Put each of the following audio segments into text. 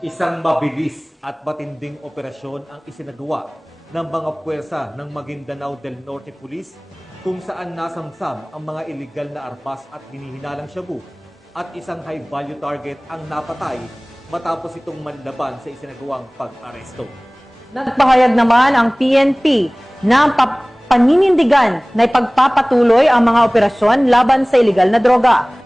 Isang mabilis at matinding operasyon ang isinagawa ng mga puwersa ng Maguindanao del Norte Police kung saan nasamsam ang mga iligal na armas at hinihinalang shabu at isang high-value target ang napatay matapos itong manlaban sa isinagawang pag-aresto. Nagpahayag naman ang PNP na paninindigan na ipagpapatuloy ang mga operasyon laban sa iligal na droga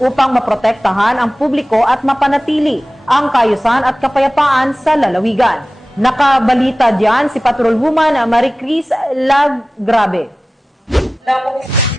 upang maprotektahan ang publiko at mapanatili ang kaayusan at kapayapaan sa lalawigan. Nakabalita diyan si Patrolwoman Maricris Lagrabe.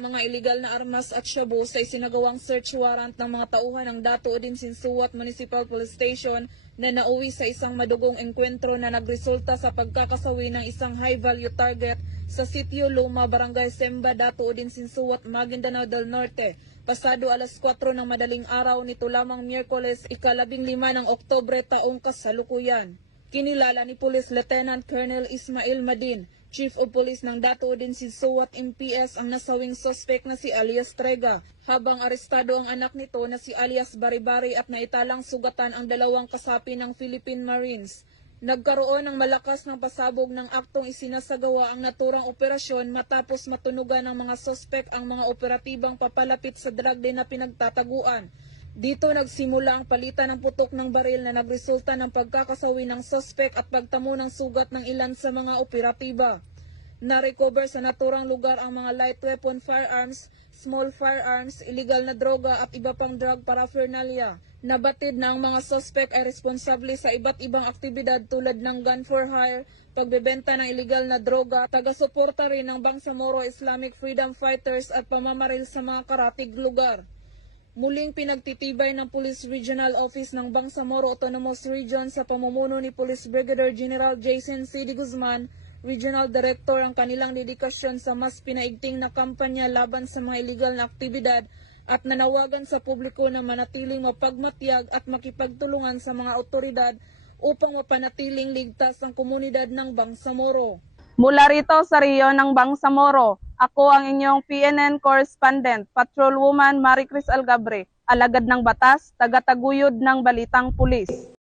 Mga iligal na armas at shabu sa isinagawang search warrant ng mga tauhan ng Dato Odin Sinsuat Municipal Police Station na nauwi sa isang madugong engkwentro na nagresulta sa pagkakasawi ng isang high-value target sa Sitio Luma, Barangay Semba, Dato Odin Sinsuat, Maguindanao del Norte, pasado alas 4 ng madaling araw nito lamang Miyerkules, ika-15 ng Oktubre taong kasalukuyan. Kinilala ni Police Lieutenant Colonel Ismail Madin, Chief of Police ng Dato Odin Sinsuat MPS ang nasawing suspect na si alias Trega, habang arestado ang anak nito na si alias Baribari at naitalang sugatan ang dalawang kasapi ng Philippine Marines. Nagkaroon ng malakas ng pasabog ng aktong isinasagawa ang naturang operasyon matapos matunugan ng mga suspect ang mga operatibang papalapit sa drug den na pinagtataguan. Dito nagsimula ang palitan ng putok ng baril na nagresulta ng pagkakasawi ng suspect at pagtamo ng sugat ng ilan sa mga operatiba. Na-recover sa naturang lugar ang mga light weapon firearms, small firearms, illegal na droga at iba pang drug paraphernalia. Nabatid na ang mga suspect ay responsable sa iba't ibang aktibidad tulad ng gun for hire, pagbebenta ng illegal na droga, taga-suporta rin ng Bangsamoro Islamic Freedom Fighters at pamamaril sa mga karatig lugar. Muling pinagtitibay ng Police Regional Office ng Bangsamoro Autonomous Region sa pamumuno ni Police Brigadier General Jason C. D. Guzman, Regional Director, ang kanilang dedikasyon sa mas pinaigting na kampanya laban sa mga illegal na aktibidad at nanawagan sa publiko na manatiling mapagmatyag at makipagtulungan sa mga otoridad upang mapanatiling ligtas ang komunidad ng Bangsamoro. Mula rito sa Rio ng Bangsamoro, ako ang inyong PNN correspondent, Patrolwoman Maricris Algabre, alagad ng batas, tagataguyod ng balitang pulis.